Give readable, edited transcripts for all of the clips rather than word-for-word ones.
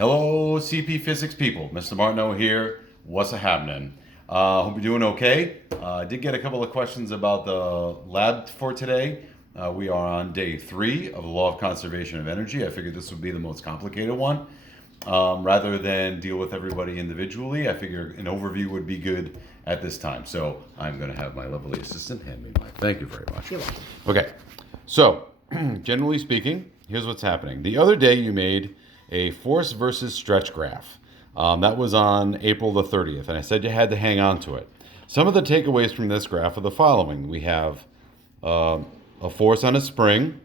Hello, CP Physics people. Mr. Martineau here. What's happening? Hope you're doing okay. I did get a couple of questions about the lab for today. We are on day 3 of the Law of Conservation of Energy. I figured this would be the most complicated one. Rather than deal with everybody individually, I figure an overview would be good at this time. So I'm going to have my lovely assistant hand me mine. Thank you very much. You're welcome. Okay, so generally speaking, here's what's happening. The other day you made a force versus stretch graph. That was on April the 30th, and I said you had to hang on to it. Some of the takeaways from this graph are the following. We have a force on a spring,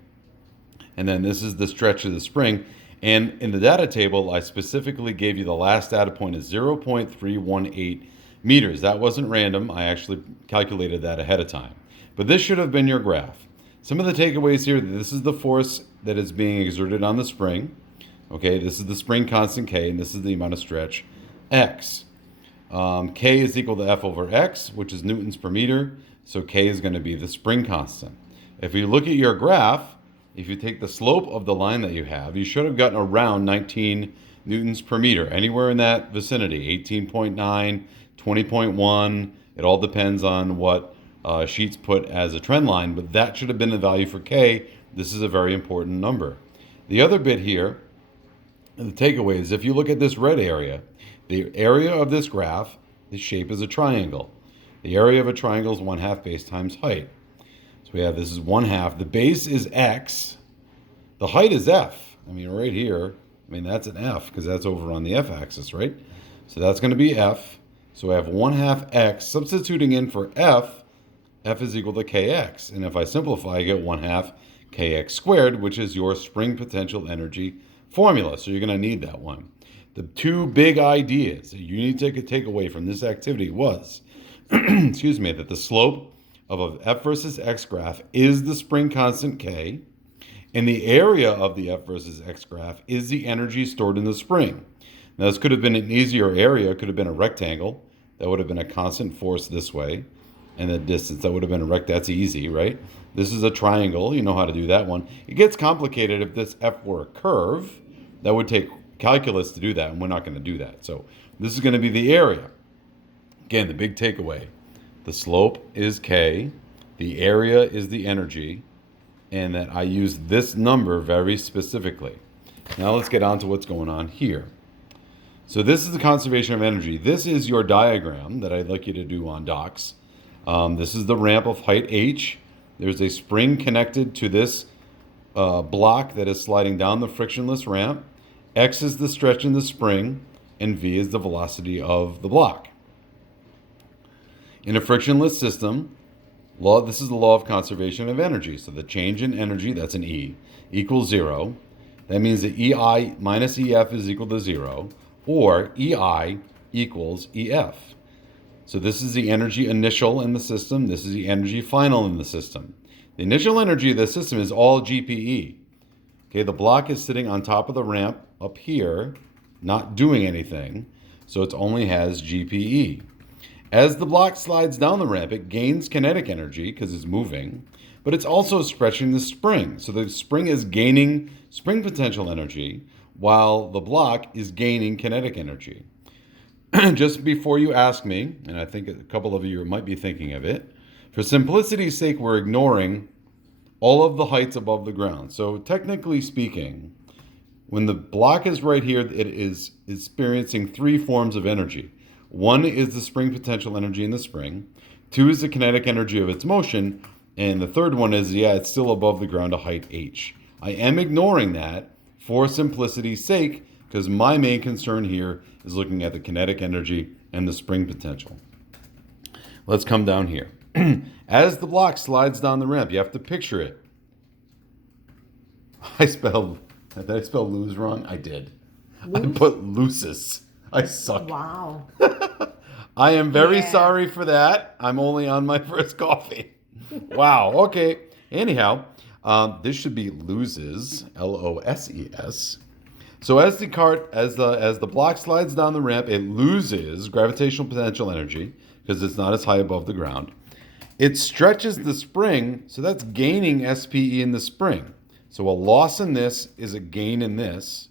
and then this is the stretch of the spring. And in the data table, I specifically gave you the last data point is 0.318 meters. That wasn't random. I actually calculated that ahead of time. But this should have been your graph. Some of the takeaways here, this is the force that is being exerted on the spring. Okay, this is the spring constant K, and this is the amount of stretch, X. K is equal to F over X, which is newtons per meter, so K is going to be the spring constant. If you look at your graph, if you take the slope of the line that you have, you should have gotten around 19 newtons per meter, anywhere in that vicinity, 18.9, 20.1. It all depends on what sheets put as a trend line, but that should have been the value for K. This is a very important number. The other bit here, and the takeaway is if you look at this red area, the area of this graph, the shape is a triangle. The area of a triangle is 1/2 base times height. So we have this is 1/2. The base is X. The height is F. I mean, right here, that's an F because that's over on the F axis, right? So that's going to be F. So I have 1/2 X. Substituting in for F, F is equal to KX. And if I simplify, I get 1/2 KX squared, which is your spring potential energy formula. So you're going to need that one. The two big ideas that you need to take away from this activity was, excuse me, that the slope of a F versus X graph is the spring constant K, and the area of the F versus X graph is the energy stored in the spring. Now this could have been an easier area. It could have been a rectangle. That would have been a constant force this way. And the distance, that would have been a that's easy, right? This is a triangle. You know how to do that one. It gets complicated if this F were a curve. That would take calculus to do that, and we're not going to do that. So this is going to be the area. Again, the big takeaway. The slope is K. The area is the energy. And that I use this number very specifically. Now let's get on to what's going on here. So this is the conservation of energy. This is your diagram that I'd like you to do on docs. This is the ramp of height H. There's a spring connected to this block that is sliding down the frictionless ramp. X is the stretch in the spring, and V is the velocity of the block. In a frictionless system, this is the law of conservation of energy. So the change in energy, that's an E, equals 0. That means that EI minus EF is equal to 0, or EI equals EF. So this is the energy initial in the system. This is the energy final in the system. The initial energy of the system is all GPE. Okay, the block is sitting on top of the ramp up here, not doing anything, so it only has GPE. As the block slides down the ramp, it gains kinetic energy because it's moving, but it's also stretching the spring. So the spring is gaining spring potential energy while the block is gaining kinetic energy. Just before you ask me, and I think a couple of you might be thinking of it, for simplicity's sake, we're ignoring all of the heights above the ground. So technically speaking, when the block is right here, it is experiencing 3 forms of energy. 1 is the spring potential energy in the spring. 2 is the kinetic energy of its motion. And the third one is, it's still above the ground, a height H. I am ignoring that for simplicity's sake because my main concern here is looking at the kinetic energy and the spring potential. Let's come down here. As the block slides down the ramp, you have to picture it. Did I spell lose wrong? I did. Lose? I put lucis. I suck. Wow. I am very sorry for that. I'm only on my first coffee. Wow. Okay. Anyhow, this should be loses, Loses. So as the block slides down the ramp, it loses gravitational potential energy because it's not as high above the ground. It stretches the spring, so that's gaining SPE in the spring. So a loss in this is a gain in this.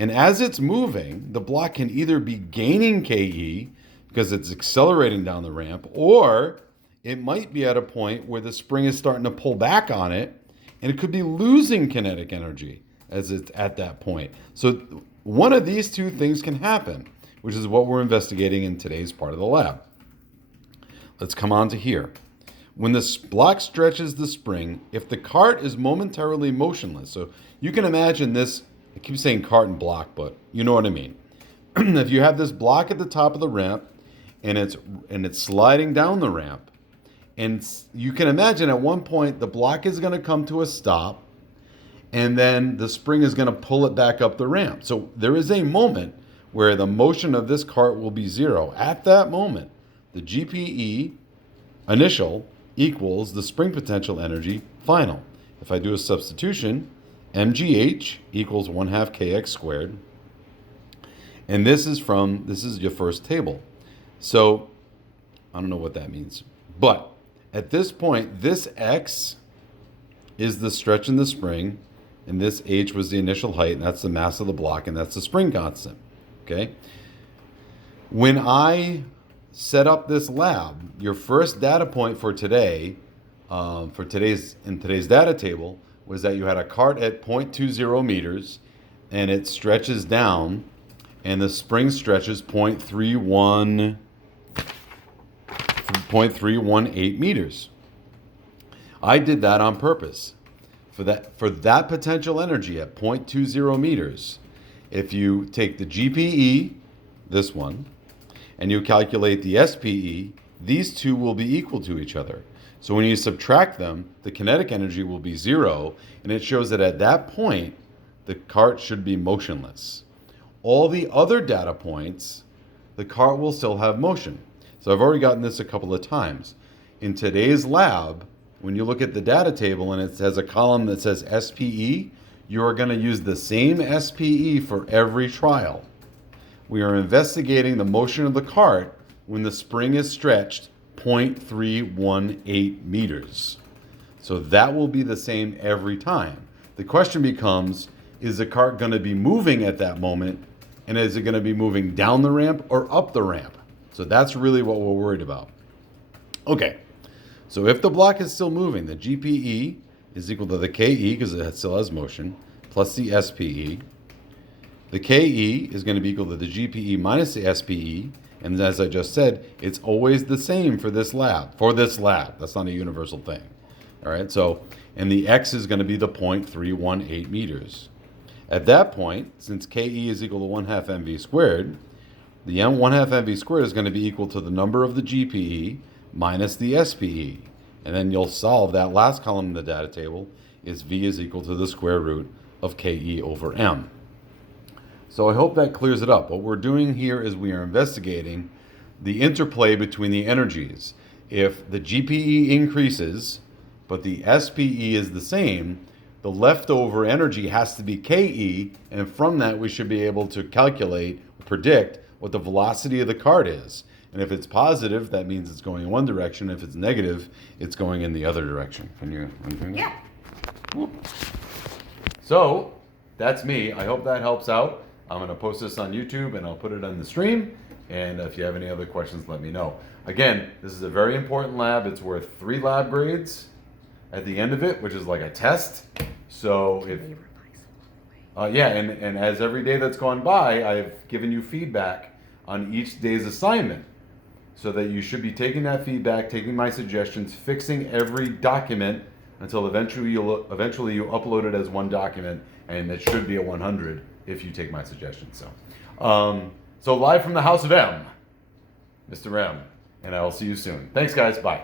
And as it's moving, the block can either be gaining KE because it's accelerating down the ramp, or it might be at a point where the spring is starting to pull back on it, and it could be losing kinetic energy as it's at that point. So one of these two things can happen, which is what we're investigating in today's part of the lab. Let's come on to here. When the block stretches the spring, if the cart is momentarily motionless, so you can imagine this, I keep saying cart and block, but you know what I mean. If you have this block at the top of the ramp and it's sliding down the ramp, and you can imagine at one point the block is going to come to a stop, and then the spring is going to pull it back up the ramp. So there is a moment where the motion of this cart will be zero. At that moment, the GPE initial equals the spring potential energy final. If I do a substitution, mgh equals 1/2 kx squared. And this is your first table. So I don't know what that means. But at this point, this x is the stretch in the spring, and this h was the initial height, and that's the mass of the block, and that's the spring constant. Okay? When I set up this lab, your first data point for today, in today's data table, was that you had a cart at 0.20 meters, and it stretches down, and the spring stretches 0.318 meters. I did that on purpose. For that potential energy at 0.20 meters, if you take the GPE, this one, and you calculate the SPE, these two will be equal to each other. So when you subtract them, the kinetic energy will be zero, and it shows that at that point, the cart should be motionless. All the other data points, the cart will still have motion. So I've already gotten this a couple of times. In today's lab, when you look at the data table and it has a column that says SPE, you are going to use the same SPE for every trial. We are investigating the motion of the cart when the spring is stretched 0.318 meters. So that will be the same every time. The question becomes, is the cart going to be moving at that moment, and is it going to be moving down the ramp or up the ramp? So that's really what we're worried about. Okay, so if the block is still moving, the GPE is equal to the KE, because it still has motion, plus the SPE. The KE is going to be equal to the GPE minus the SPE, and as I just said, it's always the same for this lab. That's not a universal thing. All right, so, and the X is going to be the 0.318 meters. At that point, since KE is equal to 1/2 mv squared, the 1/2 mv squared is going to be equal to the number of the GPE minus the SPE. And then you'll solve that last column in the data table is V is equal to the square root of KE over M. So I hope that clears it up. What we're doing here is we are investigating the interplay between the energies. If the GPE increases, but the SPE is the same, the leftover energy has to be KE, and from that we should be able to calculate, predict what the velocity of the cart is. And if it's positive, that means it's going in one direction. If it's negative, it's going in the other direction. Can you undo that? Yeah. So that's me. I hope that helps out. I'm going to post this on YouTube and I'll put it on the stream. And if you have any other questions, let me know. Again, this is a very important lab. It's worth 3 lab grades at the end of it, which is like a test. So if and as every day that's gone by, I've given you feedback on each day's assignment, so that you should be taking that feedback, taking my suggestions, fixing every document until eventually you upload it as one document, and it should be a 100 if you take my suggestions. So live from the House of M, Mr. M, and I will see you soon. Thanks, guys. Bye.